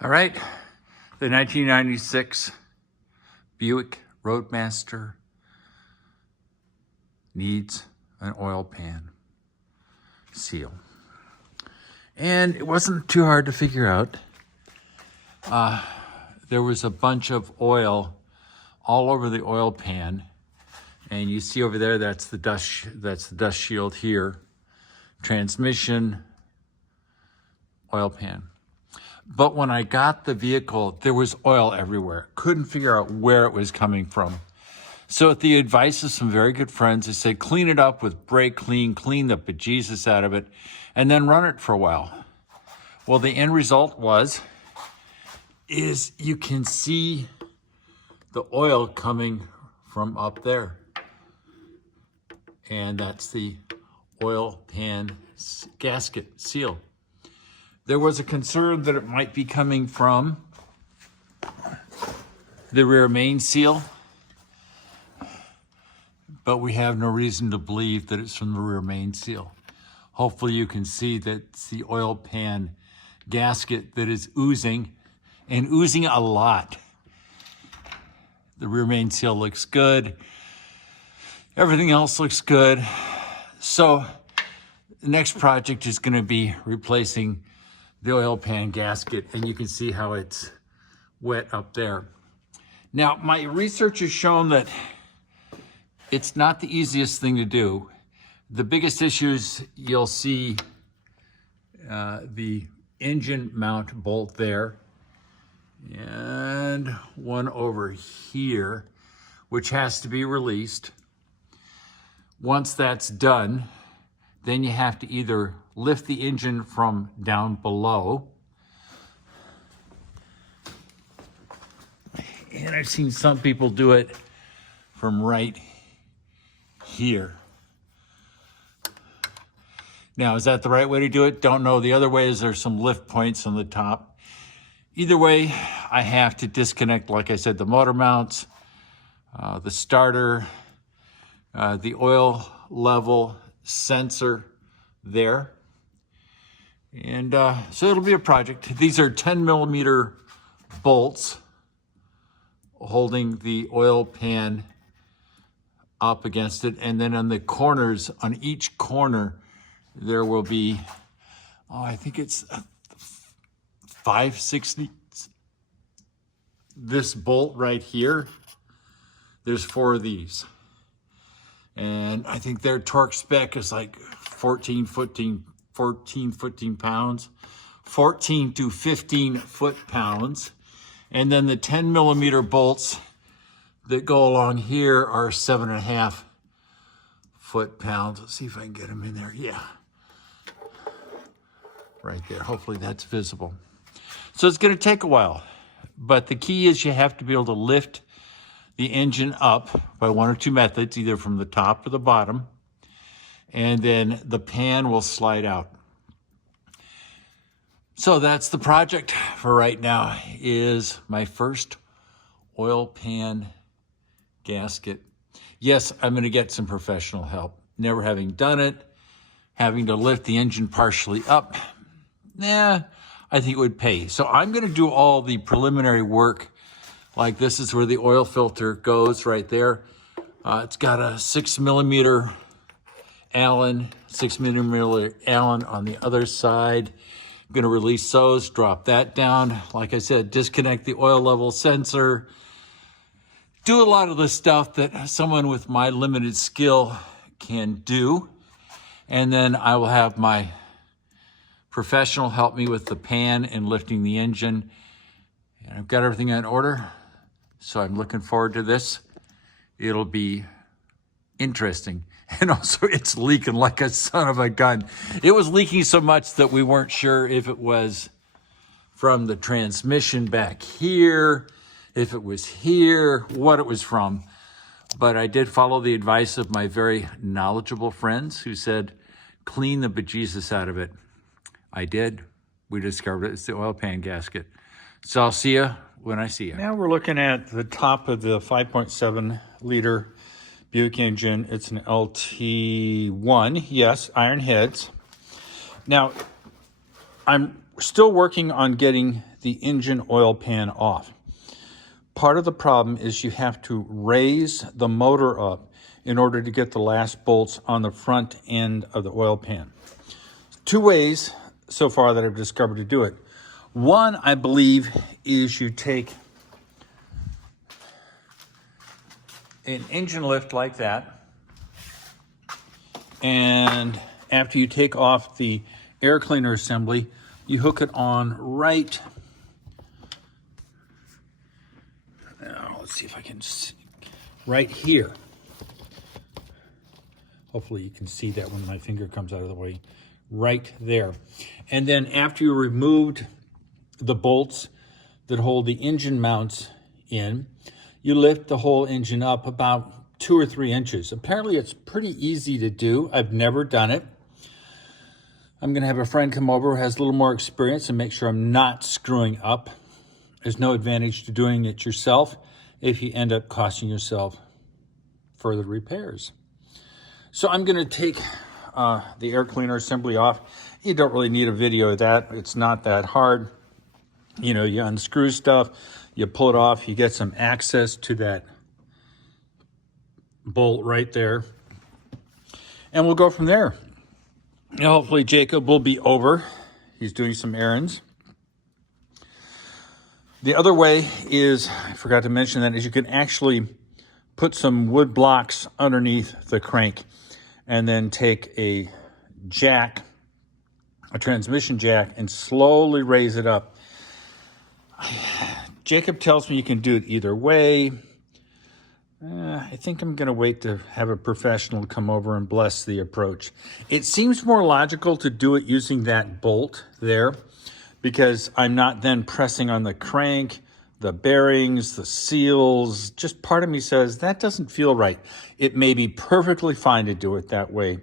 All right, the 1996 Buick Roadmaster needs an oil pan seal. And it wasn't too hard to figure out. There was a bunch of oil all over the oil pan. And you see over there, that's the dust shield here. Transmission, oil pan. But when I got the vehicle, there was oil everywhere. Couldn't figure out where it was coming from. So at the advice of some very good friends, I said, clean it up with brake clean the bejesus out of it, and then run it for a while. Well, the end result is you can see the oil coming from up there. And that's the oil pan gasket seal. There was a concern that it might be coming from the rear main seal, but we have no reason to believe that it's from the rear main seal. Hopefully you can see that it's the oil pan gasket that is oozing, and oozing a lot. The rear main seal looks good. Everything else looks good. So the next project is going to be replacing the oil pan gasket, and you can see how it's wet up there. Now, my research has shown that it's not the easiest thing to do. The biggest issues you'll see the engine mount bolt there, and one over here, which has to be released. Once that's done, then you have to either lift the engine from down below, and I've seen some people do it from right here. Now, is that the right way to do it? Don't know. The other way is there's some lift points on the top. Either way, I have to disconnect, like I said, the motor mounts, the starter, the oil level sensor there. And so it'll be a project. These are 10mm bolts holding the oil pan up against it. And then on the corners, on each corner, there will be, I think it's 5/16. This bolt right here, there's 4 of these. And I think their torque spec is like 14 to 15 foot-pounds. And then the 10mm bolts that go along here are 7.5 foot-pounds. Let's see if I can get them in there. Yeah. Right there. Hopefully that's visible. So it's going to take a while. But the key is you have to be able to lift the engine up by one or two methods, either from the top or the bottom, and then the pan will slide out. So that's the project for right now, is my first oil pan gasket. Yes, I'm going to get some professional help. Never having done it, having to lift the engine partially up, I think it would pay. So I'm going to do all the preliminary work. Like this is where the oil filter goes right there. It's got a 6mm Allen, 6mm Allen on the other side. I'm gonna release those, drop that down. Like I said, disconnect the oil level sensor. Do a lot of the stuff that someone with my limited skill can do. And then I will have my professional help me with the pan and lifting the engine. And I've got everything in order. So I'm looking forward to this. It'll be interesting. And also it's leaking like a son of a gun. It was leaking so much that we weren't sure if it was from the transmission back here, if it was here, what it was from. But I did follow the advice of my very knowledgeable friends who said, clean the bejesus out of it. I did. We discovered it. It's the oil pan gasket. So I'll see you when I see you. Now we're looking at the top of the 5.7 liter Buick engine. It's an LT1, yes, iron heads. Now, I'm We're still working on getting the engine oil pan off. Part of the problem is you have to raise the motor up in order to get the last bolts on the front end of the oil pan. Two ways so far that I've discovered to do it. One, I believe, is you take an engine lift like that, and after you take off the air cleaner assembly, you hook it on right. Now, let's see if I can see, right here. Hopefully you can see that when my finger comes out of the way. Right there. And then after you removed the bolts that hold the engine mounts in, you lift the whole engine up about 2 or 3 inches. Apparently it's pretty easy to do. I've never done it. I'm going to have a friend come over who has a little more experience and make sure I'm not screwing up. There's no advantage to doing it yourself if you end up costing yourself further repairs. So I'm going to take the air cleaner assembly off. You don't really need a video of that. It's not that hard. You know, you unscrew stuff, you pull it off, you get some access to that bolt right there. And we'll go from there. And hopefully Jacob will be over. He's doing some errands. The other way is, I forgot to mention that, is you can actually put some wood blocks underneath the crank and then take a jack, a transmission jack, and slowly raise it up. Jacob tells me you can do it either way. I think I'm going to wait to have a professional come over and bless the approach. It seems more logical to do it using that bolt there, because I'm not then pressing on the crank, the bearings, the seals. Just part of me says that doesn't feel right. It may be perfectly fine to do it that way.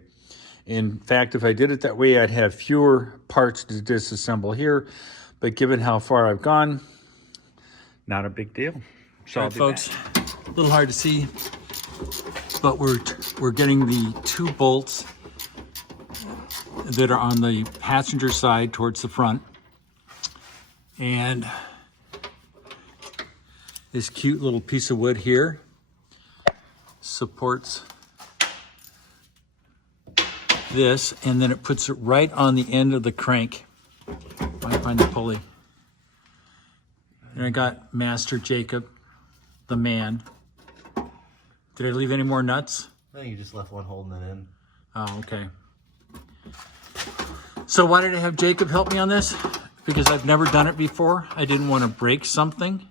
In fact, if I did it that way, I'd have fewer parts to disassemble here. But given how far I've gone, not a big deal. So all right, folks, a little hard to see, but we're getting the 2 bolts that are on the passenger side towards the front. And this cute little piece of wood here supports this, and then it puts it right on the end of the crank. Might find the pulley. And I got Master Jacob, the man. Did I leave any more nuts? I think you just left one holding it in. Oh, okay. So why did I have Jacob help me on this? Because I've never done it before. I didn't want to break something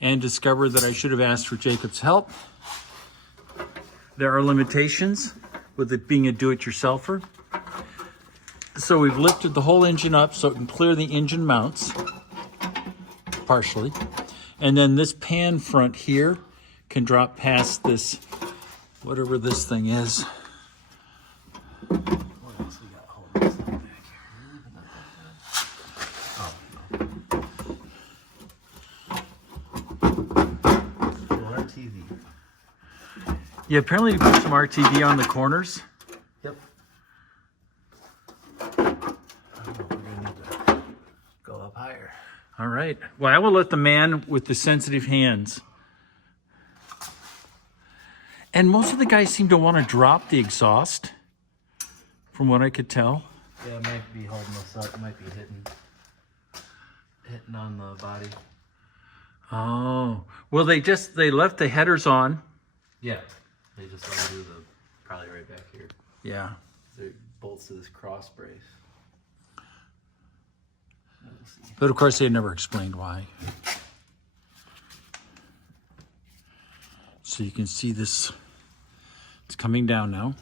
and discover that I should have asked for Jacob's help. There are limitations with it being a do-it-yourselfer. So we've lifted the whole engine up so it can clear the engine mounts, partially. And then this pan front here can drop past this, whatever this thing is. What else we got holding this thing back here? Oh, no. RTV. Yeah, apparently you put some RTV on the corners. Yep. I don't know, we're gonna need to go up higher. All right. Well, I will let the man with the sensitive hands. And most of the guys seem to want to drop the exhaust, from what I could tell. Yeah, it might be holding us up. It might be hitting on the body. Oh. Well, they left the headers on. Yeah. They just undo the, probably right back here. Yeah. They're bolts to this cross brace. But of course, they never explained why. So you can see this. It's coming down now.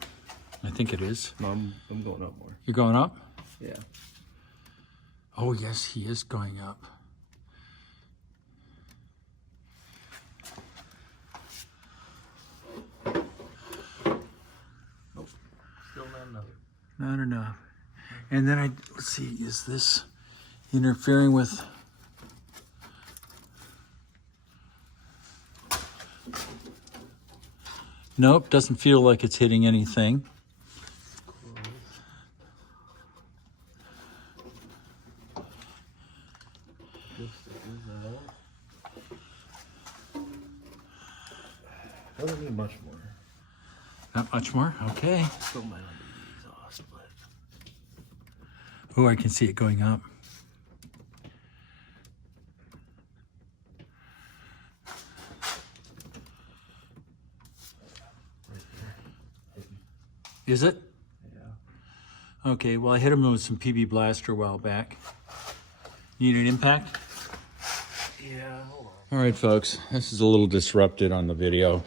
I think it is. No, I'm going up more. You're going up? Yeah. Oh, yes, he is going up. Nope. Still not enough. Not enough. And then let's see, is this interfering with... Nope, doesn't feel like it's hitting anything. Doesn't need much more. Not much more? Okay. Still might not be the exhaust, but Oh, I can see it going up. right there. Is it? Yeah. Okay, well, I hit him with some PB Blaster a while back. Need an impact? Yeah, hold on. All right, folks, this is a little disrupted on the video.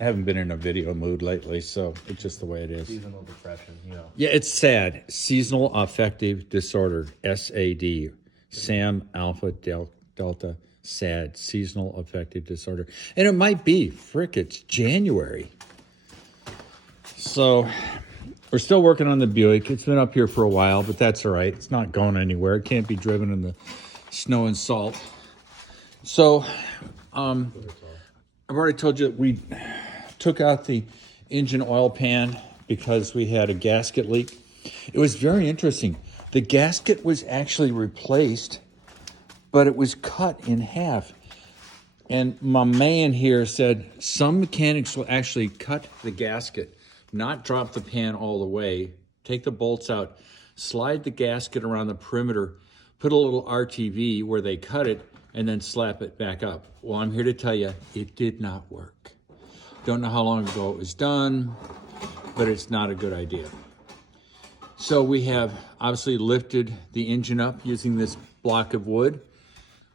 I haven't been in a video mood lately, so it's just the way it is. Seasonal depression, you know. Yeah, it's SAD, Seasonal Affective Disorder, SAD, Sam Alpha Delta, SAD, Seasonal Affective Disorder. And it might be, frick, it's January. So we're still working on the Buick. It's been up here for a while, but that's all right. It's not going anywhere. It can't be driven in the snow and salt. So I've already told you that we took out the engine oil pan because we had a gasket leak. It was very interesting. The gasket was actually replaced, but it was cut in half. And my man here said some mechanics will actually cut the gasket, not drop the pan all the way, take the bolts out, slide the gasket around the perimeter, put a little RTV where they cut it, and then slap it back up. Well, I'm here to tell you, it did not work. Don't know how long ago it was done, but it's not a good idea. So we have obviously lifted the engine up using this block of wood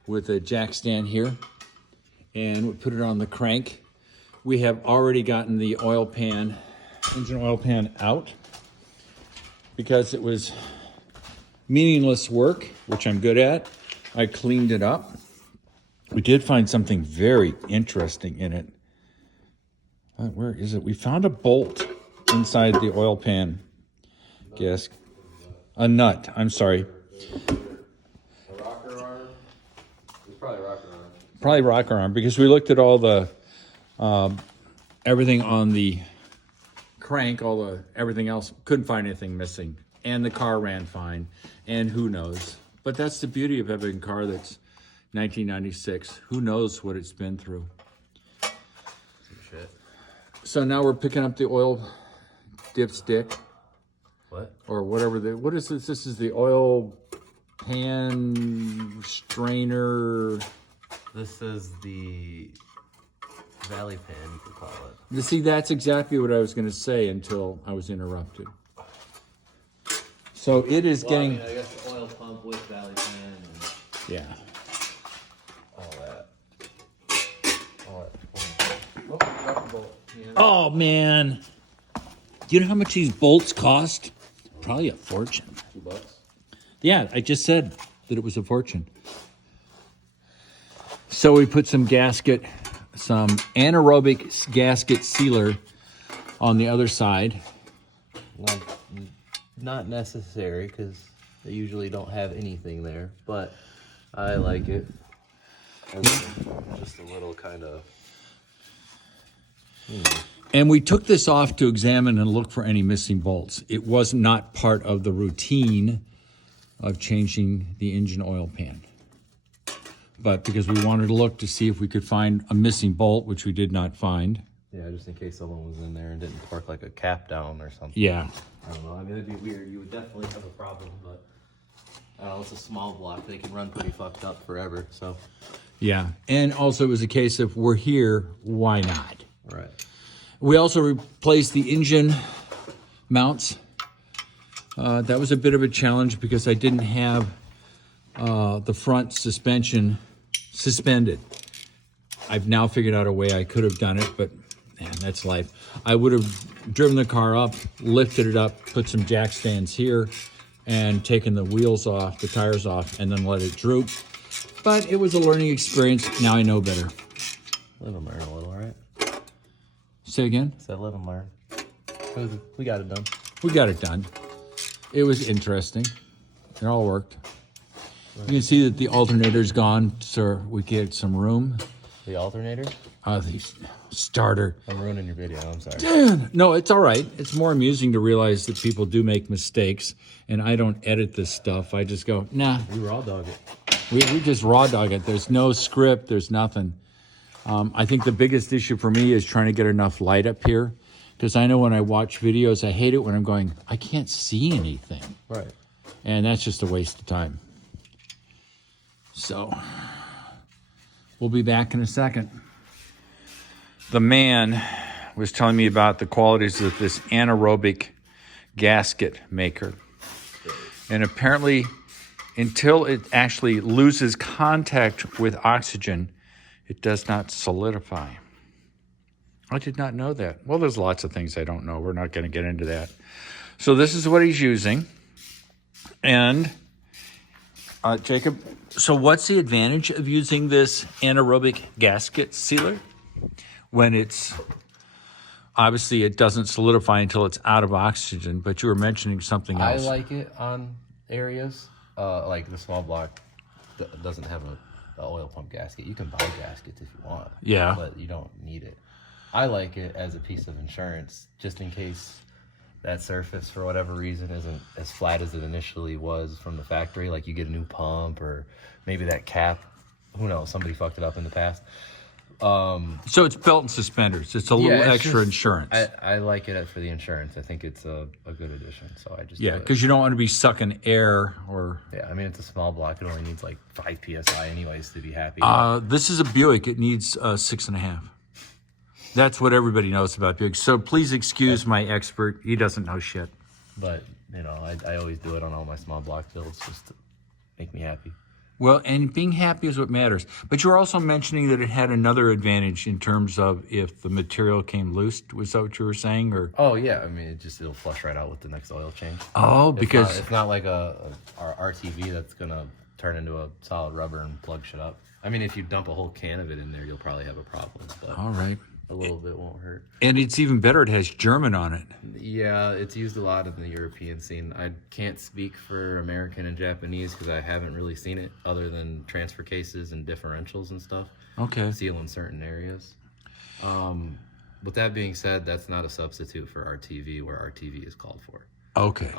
with a jack stand here, and we put it on the crank. We have already gotten the oil pan, engine oil pan out because it was meaningless work, which I'm good at. I cleaned it up. We did find something very interesting in it. Where is it? We found a bolt inside the oil pan gasket. A nut, I'm sorry. A rocker arm? It's probably a rocker arm. Probably rocker arm, because we looked at all the, everything on the crank, everything else, couldn't find anything missing. And the car ran fine, and who knows. But that's the beauty of having a car that's 1996. Who knows what it's been through. Some shit. So now we're picking up the oil dipstick. What? Or whatever what is this? This is the oil pan strainer. This is the valley pan, you could call it. See, that's exactly what I was going to say until I was interrupted. So it is getting... I guess the oil pump with valley pan and Yeah. all that. Oh, drop the bolt. Yeah. Oh, man. Do you know how much these bolts cost? Probably a fortune. $2. Yeah, I just said that it was a fortune. So we put some anaerobic gasket sealer on the other side. Not necessary, because they usually don't have anything there, but I like it. Just a little kind of... And we took this off to examine and look for any missing bolts. It was not part of the routine of changing the engine oil pan. But because we wanted to look to see if we could find a missing bolt, which we did not find. Yeah, just in case someone was in there and didn't torque like a cap down or something. Yeah. I don't know. I mean, it'd be weird. You would definitely have a problem, but I don't know. It's a small block. They can run pretty fucked up forever. So. Yeah. And also it was a case of we're here, why not? Right. We also replaced the engine mounts. That was a bit of a challenge because I didn't have the front suspension suspended. I've now figured out a way I could have done it, but man, that's life. I would have driven the car up, lifted it up, put some jack stands here, and taken the wheels off, the tires off, and then let it droop. But it was a learning experience. Now I know better. Live and learn a little, right? Say again? Said live and learn. We got it done. We got it done. It was interesting. It all worked. You can see that the alternator's gone, so we get some room. The alternator? The starter. I'm ruining your video. I'm sorry. No, it's all right. It's more amusing to realize that people do make mistakes, and I don't edit this stuff. I just go, nah. We raw dog it. We just raw dog it. There's no script. There's nothing. I think the biggest issue for me is trying to get enough light up here, because I know when I watch videos, I hate it when I'm going, I can't see anything. Right. And that's just a waste of time. So we'll be back in a second. The man was telling me about the qualities of this anaerobic gasket maker. And apparently, until it actually loses contact with oxygen, it does not solidify. I did not know that. Well, there's lots of things I don't know. We're not going to get into that. So this is what he's using. And Jacob, so what's the advantage of using this anaerobic gasket sealer when it's, obviously it doesn't solidify until it's out of oxygen, but you were mentioning something else. I like it on areas, like the small block doesn't have a oil pump gasket. You can buy gaskets if you want. Yeah. But you don't need it. I like it as a piece of insurance, just in case that surface, for whatever reason, isn't as flat as it initially was from the factory. Like you get a new pump, or maybe that cap, who knows, somebody fucked it up in the past. So it's belt and suspenders. It's a little extra insurance. I like it for the insurance. I think it's a good addition. So I just because you don't want to be sucking air or. Yeah, I mean it's a small block. It only needs like 5 psi anyways to be happy. This is a Buick. It needs 6.5. That's what everybody knows about Buick. So please excuse my expert. He doesn't know shit. But you know, I always do it on all my small block builds just to make me happy. Well, and being happy is what matters. But you were also mentioning that it had another advantage in terms of if the material came loose. Was that what you were saying? Or oh yeah, I mean it'll flush right out with the next oil change. Oh, because it's not like our RTV that's gonna turn into a solid rubber and plug shit up. I mean, if you dump a whole can of it in there, you'll probably have a problem. But all right, a little bit won't hurt. And it's even better. It has German on it. Yeah, it's used a lot in the European scene. I can't speak for American and Japanese because I haven't really seen it other than transfer cases and differentials and stuff. Okay. Seal in certain areas. With that being said, that's not a substitute for RTV where RTV is called for. Okay.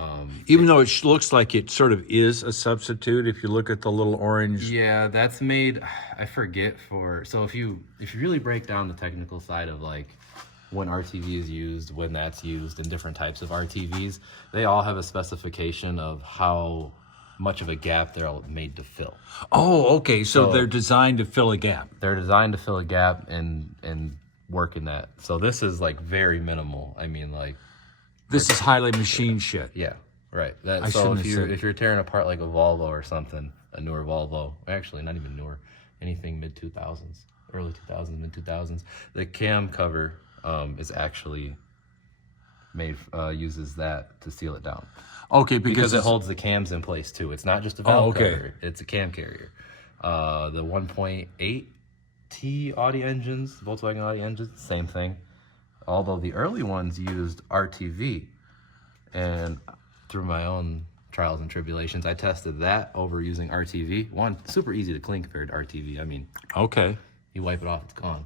Even though it looks like it sort of is a substitute, if you look at the little orange. Yeah, that's made, I forget so if you really break down the technical side of like when RTV is used, when that's used, and different types of RTVs, they all have a specification of how much of a gap they're all made to fill. Oh, okay. So they're designed to fill a gap. They're designed to fill a gap and work in that. So this is like very minimal. I mean, like, this is highly machine shit. yeah, right. So if you're tearing apart like a Volvo or something, a newer Volvo, actually not even newer, anything mid 2000s, early 2000s, mid 2000s, the cam cover is actually made uses that to seal it down. Okay, because it holds the cams in place too. It's not just a valve okay. cover; it's a cam carrier. The 1.8 T Audi engines, Volkswagen Audi engines, same thing. Although the early ones used RTV, and through my own trials and tribulations, I tested that over using RTV. One, super easy to clean compared to RTV. I mean, okay, you wipe it off, it's gone.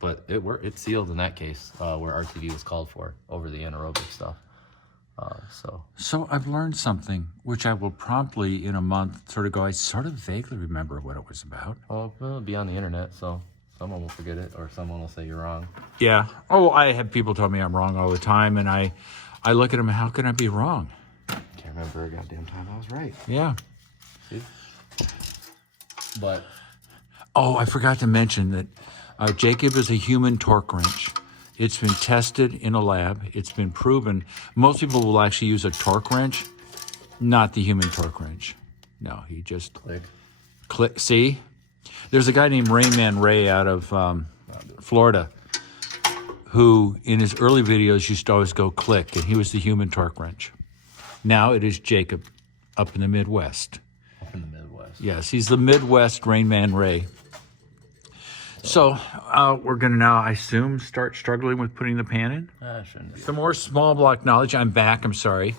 But it sealed in that case where RTV was called for over the anaerobic stuff. So I've learned something, which I will promptly in a month sort of go, I sort of vaguely remember what it was about. Well, it'll be on the internet, so someone will forget it, or someone will say you're wrong. Yeah. Oh, I have people tell me I'm wrong all the time, and I look at them, how can I be wrong? Can't remember a goddamn time I was right. Yeah. See? But oh, I forgot to mention that Jacob is a human torque wrench. It's been tested in a lab. It's been proven. Most people will actually use a torque wrench, not the human torque wrench. No, he just click. See? There's a guy named Rayman Ray out of Florida who, in his early videos, used to always go click, and he was the human torque wrench. Now it is Jacob up in the Midwest. Up in the Midwest. Yes, he's the Midwest Rainman Ray. So we're going to now, I assume, start struggling with putting the pan in? Shouldn't be. Some more small block knowledge. I'm back. I'm sorry.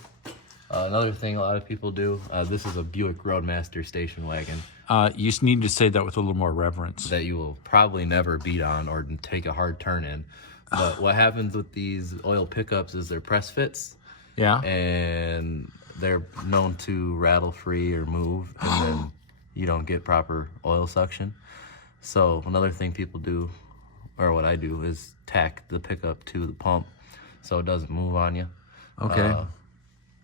Another thing a lot of people do, this is a Buick Roadmaster station wagon. You just need to say that with a little more reverence. That you will probably never beat on or take a hard turn in. But what happens with these oil pickups is they're press fits. Yeah. And they're known to rattle free or move. And then you don't get proper oil suction. So another thing people do, or what I do, is tack the pickup to the pump so it doesn't move on you. Okay.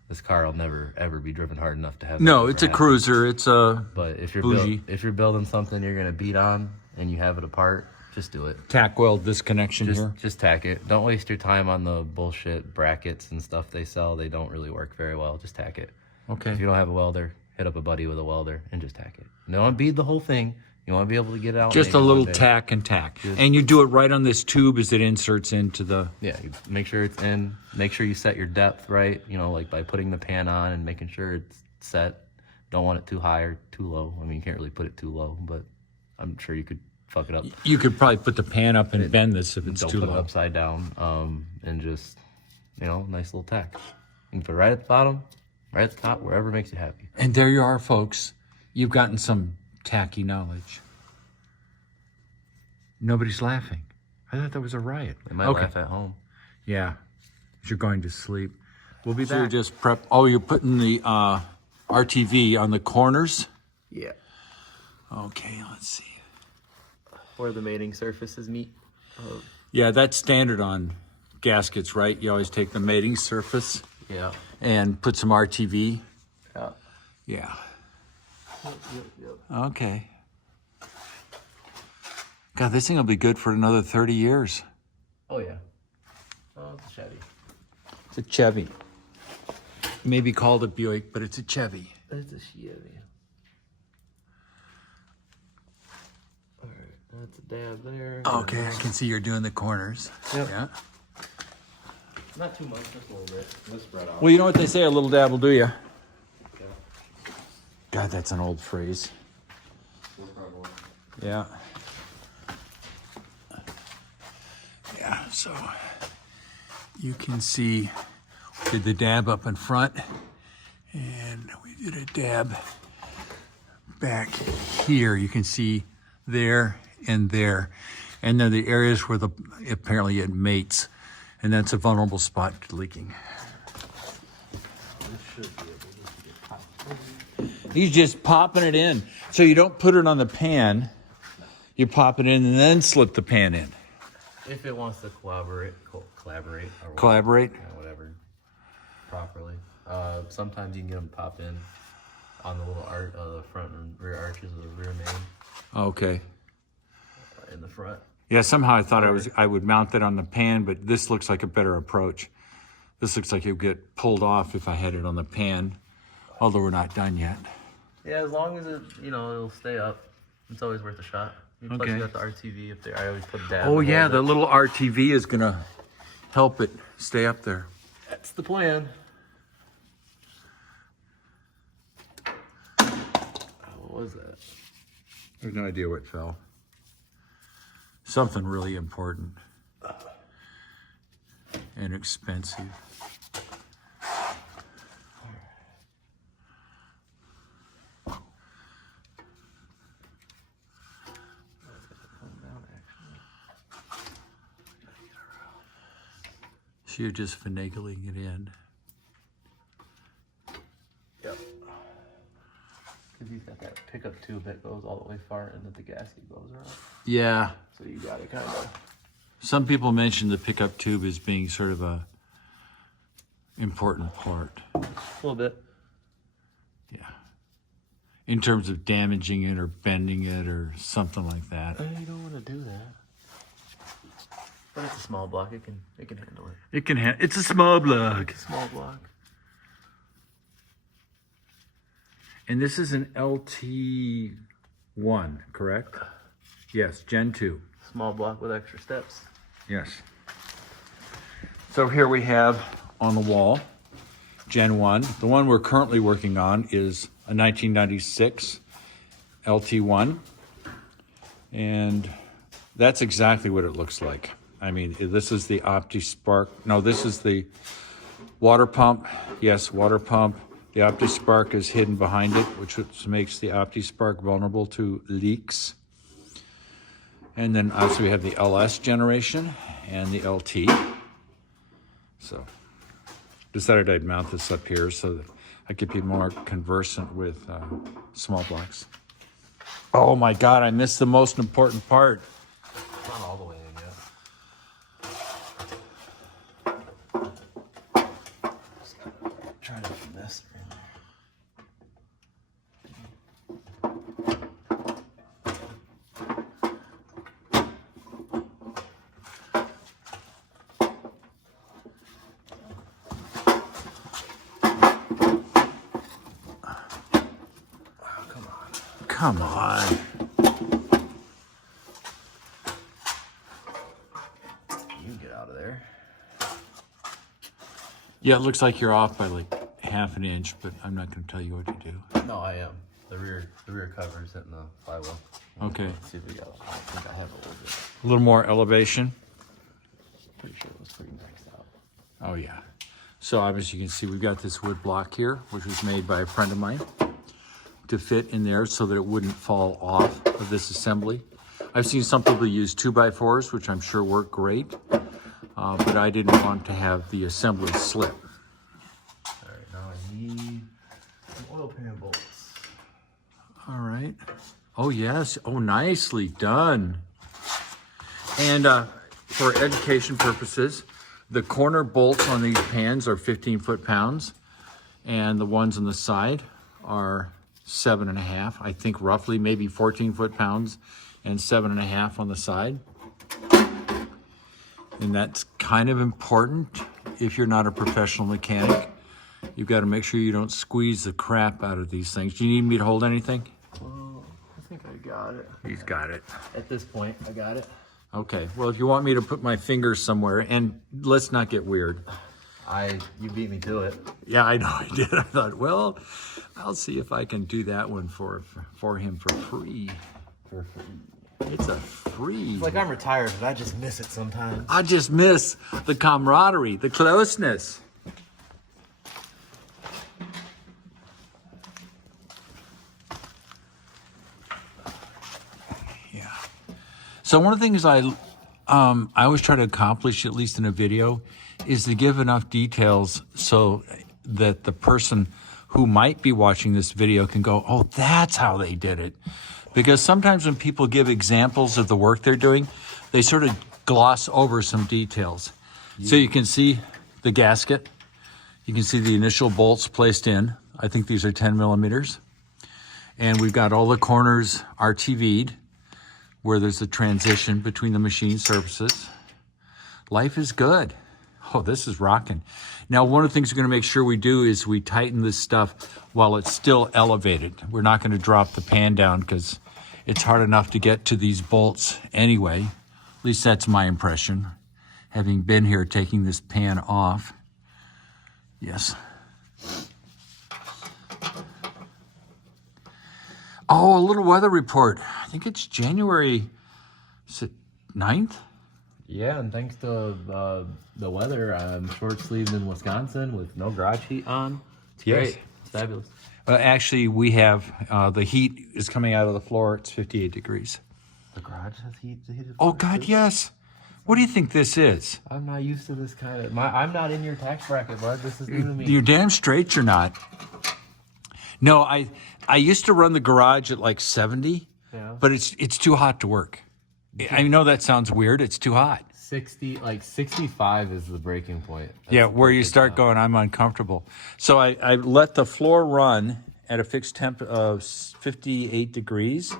This car will never ever be driven hard enough to have that No, ever it's a happen. cruiser. It's a But if you're bougie. if you're building something you're gonna beat on and you have it apart, just do it. tack weld this connection here. Just tack it. Don't waste your time on the bullshit brackets and stuff they sell. They don't really work very well. Just tack it. Okay. If you don't have a welder, hit up a buddy with a welder and just tack it. You don't want to bead the whole thing. You want to be able to get it out. Just a maybe little one day. tack and tack. And you do it right on this tube as it inserts into the... Yeah, you make sure it's in. Make sure you set your depth right, you know, like by putting the pan on and making sure it's set. Don't want it too high or too low. I mean, you can't really put it too low, but I'm sure you could fuck it up. You could probably put the pan up and bend this if it's Don't too put it low. upside down, and just, you know, nice little tack. You can put it right at the bottom, right at the top, wherever makes you happy. And there you are, folks. You've gotten some tacky knowledge. Nobody's laughing. I thought that was a riot. They might laugh at home. Yeah, as you're going to sleep. We'll be back. So you just prep. Oh, you're putting the RTV on the corners? Yeah. Okay, let's see. Where the mating surfaces meet. Yeah, that's standard on gaskets, right? You always take the mating surface Yeah. and put some RTV. Yeah. Yeah. Yep. Okay. God, this thing will be good for another 30 years. Oh, yeah. Oh, it's a Chevy. It's a Chevy. Maybe called a Buick, but it's a Chevy. It's a Chevy. All right, that's a dab there. Okay, I can see you're doing the corners. Yep. Yeah. Not too much, just a little bit. Let's spread out. Well, you know what they say, a little dab will do you. God, that's an old phrase. Yeah. Yeah, so you can see we did the dab up in front and we did a dab back here. You can see there and there. And they're the areas where apparently it mates. And that's a vulnerable spot to leaking. He's just popping it in. So you don't put it on the pan, you pop it in and then slip the pan in. If it wants to collaborate, or Collaborate? whatever, properly. Sometimes you can get them to pop in on the little front and rear arches of the rear main. Okay. In the front. Yeah, somehow I thought I would mount that on the pan, but this looks like a better approach. This looks like it would get pulled off if I had it on the pan, although we're not done yet. Yeah, as long as it, it'll stay up. It's always worth a shot. Plus Okay. you got the RTV up there. I always put a dab. Oh and yeah, hold the it. little RTV is gonna help it stay up there. That's the plan. What was that? I have no idea what fell. Something really important and expensive. So you're just finagling it in. Yep. Because you've got that pickup tube that goes all the way far and that the gasket goes around. Yeah. So you got to kind of... Some people mention the pickup tube as being sort of a important part. A little bit. Yeah. In terms of damaging it or bending it or something like that. You don't want to do that. But it's a small block. It can handle it. It can it's a small block. Small block. And this is an LT1, correct? Yes, Gen 2. Small block with extra steps. Yes. So here we have on the wall, Gen 1. The one we're currently working on is a 1996 LT1. And that's exactly what it looks like. I mean, this is the OptiSpark. No, this is the water pump. Yes, water pump. The OptiSpark is hidden behind it, which makes the OptiSpark vulnerable to leaks. And then obviously we have the LS generation and the LT. So decided I'd mount this up here so that I could be more conversant with small blocks. Oh my God, I missed the most important part. Not all the way in yet. Just gotta try to finesse it in there. Come on. You can get out of there. Yeah, it looks like you're off by like half an inch, but I'm not going to tell you what to do. No, I am. The rear cover is hitting the flywheel. Okay. Let's see if we got. I think I have a little bit. A little more elevation. Pretty sure it was pretty maxed out. Oh yeah. So obviously you can see we've got this wood block here, which was made by a friend of mine to fit in there so that it wouldn't fall off of this assembly. I've seen some people use 2x4s, which I'm sure work great, but I didn't want to have the assembly slip. All right, now I need some oil pan bolts. All right. Oh yes. Oh, nicely done. And for education purposes, the corner bolts on these pans are 15 foot-pounds, and the ones on the side are 7.5. I think roughly maybe 14 foot-pounds and 7.5 on the side. And that's kind of important if you're not a professional mechanic. You've got to make sure you don't squeeze the crap out of these things. Do you need me to hold anything? Well, I think I got it. He's got it. At this point, I got it. Okay, well, if you want me to put my fingers somewhere, and let's not get weird. You beat me to it. Yeah, I know I did. I thought, well, I'll see if I can do that one for him for free. For free. It's a free. It's like I'm retired, but I just miss it sometimes. I just miss the camaraderie, the closeness. Yeah. So one of the things I always try to accomplish, at least in a video, is to give enough details so that the person who might be watching this video can go, oh, that's how they did it. Because sometimes when people give examples of the work they're doing, they sort of gloss over some details. Yeah. So you can see the gasket. You can see the initial bolts placed in. I think these are 10 millimeters. And we've got all the corners RTV'd, where there's a transition between the machine surfaces. Life is good. Oh, this is rocking. Now, one of the things we're going to make sure we do is we tighten this stuff while it's still elevated. We're not going to drop the pan down because it's hard enough to get to these bolts anyway. At least that's my impression, having been here taking this pan off. Yes. Oh, a little weather report. I think it's January, is it 9th? Yeah, and thanks to the weather, I'm short-sleeved in Wisconsin with no garage heat on. It's great. It's fabulous. Actually, we have, the heat is coming out of the floor. It's 58 degrees. The garage has heat? Oh, God, yes. What do you think this is? I'm not used to this kind of... I'm not in your tax bracket, bud. This is new to me. You're damn straight you're not. No, I used to run the garage at like 70, yeah. But it's too hot to work. I know that sounds weird. It's too hot. 65 is the breaking point. That's yeah, where you start going, I'm uncomfortable. So I let the floor run at a fixed temp of 58 degrees.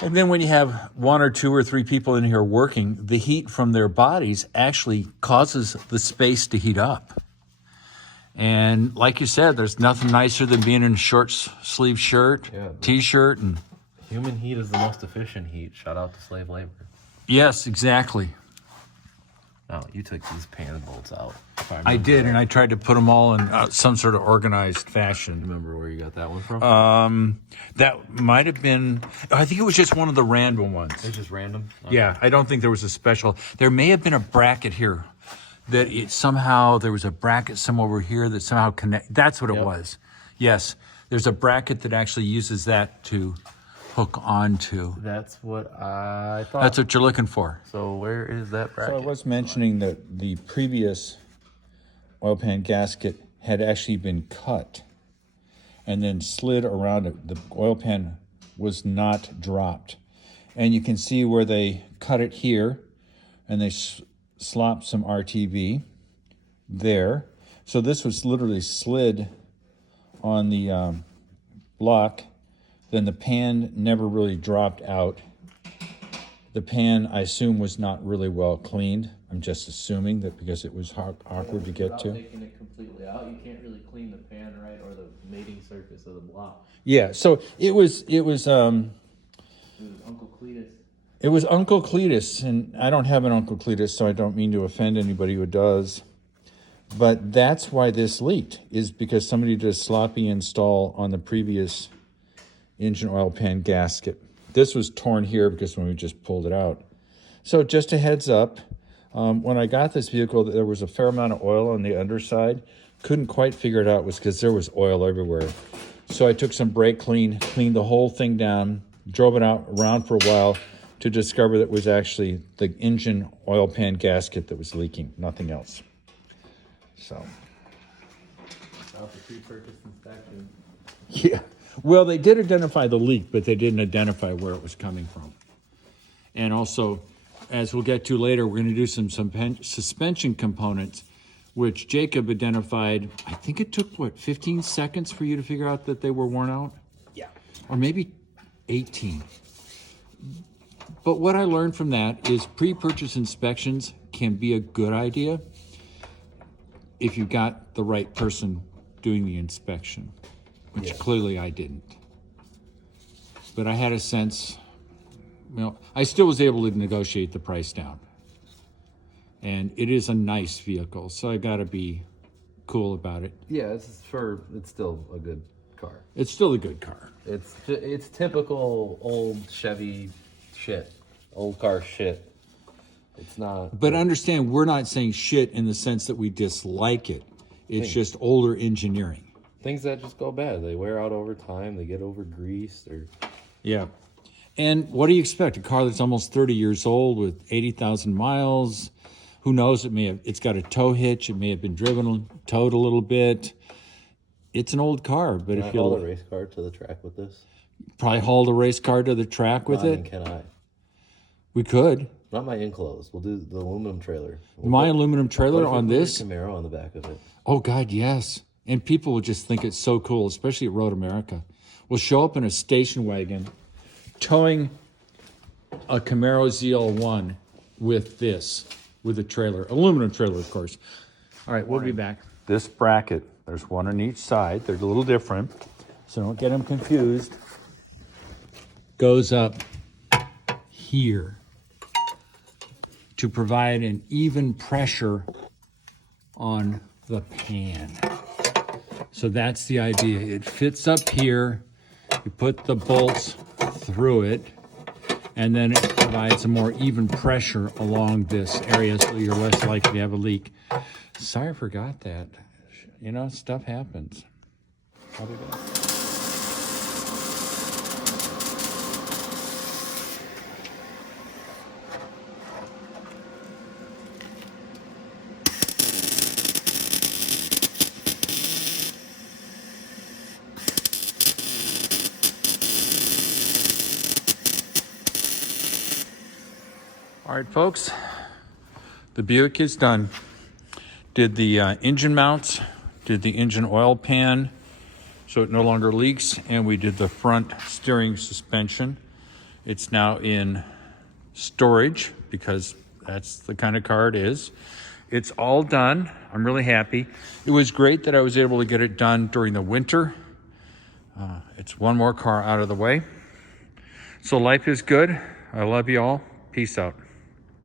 And then when you have 1 or 2 or 3 people in here working, the heat from their bodies actually causes the space to heat up. And like you said, there's nothing nicer than being in a short sleeve shirt, T-shirt, and human heat is the most efficient heat. Shout out to slave labor. Yes, exactly. Oh, you took these pan bolts out. I did, and I tried to put them all in some sort of organized fashion. Remember where you got that one from? That might have been, I think it was just one of the random ones. It's just random? Okay. Yeah, I don't think there was a special. There may have been a bracket here that it somehow, there was a bracket somewhere over here that somehow connect. That's what it was. Yes, there's a bracket that actually uses that to hook onto. That's what I thought. That's what you're looking for. So where is that bracket? So I was mentioning that the previous oil pan gasket had actually been cut and then slid around it. The oil pan was not dropped. And you can see where they cut it here, and they slopped some RTV there. So this was literally slid on the block. Then the pan never really dropped out. The pan, I assume, was not really well cleaned. I'm just assuming that because it was awkward to get to. Without taking it completely out, you can't really clean the pan right or the mating surface of the block. Yeah, so it was Uncle Cletus. It was Uncle Cletus, and I don't have an Uncle Cletus, so I don't mean to offend anybody who does. But that's why this leaked, is because somebody did a sloppy install on the previous engine oil pan gasket. This was torn here because when we just pulled it out. So just a heads up, when I got this vehicle, there was a fair amount of oil on the underside. Couldn't quite figure it out. It was because there was oil everywhere. So I took some brake cleaned the whole thing down, drove it around for a while to discover that it was actually the engine oil pan gasket that was leaking, nothing else. So. Without the pre-purchase inspection. Yeah. Well, they did identify the leak, but they didn't identify where it was coming from. And also, as we'll get to later, we're going to do some suspension components, which Jacob identified. I think it took, 15 seconds for you to figure out that they were worn out? Yeah. Or maybe 18. But what I learned from that is pre-purchase inspections can be a good idea if you got the right person doing the inspection, which clearly I didn't. But I had a sense, I still was able to negotiate the price down. And it is a nice vehicle, so I gotta be cool about it. Yeah, it's still a good car. It's still a good car. It's typical old Chevy shit, old car shit. It's not. But understand, we're not saying shit in the sense that we dislike it. It's just older engineering. Things that just go bad. They wear out over time. They get over greased or. Yeah. And what do you expect? A car that's almost 30 years old with 80,000 miles. Who knows? It's got a tow hitch. It may have been towed a little bit. It's an old car, but Can I haul a race car to the track with this? Probably hauled a race car to the track with it. Can I? We could. Not my enclosed. We'll do the aluminum trailer. My aluminum trailer on this? Camaro on the back of it. Oh, God, yes. And people will just think it's so cool, especially at Road America. We'll show up in a station wagon towing a Camaro ZL1 with a trailer. Aluminum trailer, of course. All right, we'll be back. This bracket, there's one on each side. They're a little different, so don't get them confused. Goes up here to provide an even pressure on the pan. So that's the idea. It fits up here. You put the bolts through it, and then it provides a more even pressure along this area so you're less likely to have a leak. Sorry, I forgot that. Stuff happens. How did I? All right, folks, the Buick is done. Did the engine mounts, did the engine oil pan so it no longer leaks, and we did the front steering suspension. It's now in storage because that's the kind of car it is. It's all done. I'm really happy. It was great that I was able to get it done during the winter. It's one more car out of the way. So life is good. I love you all. Peace out.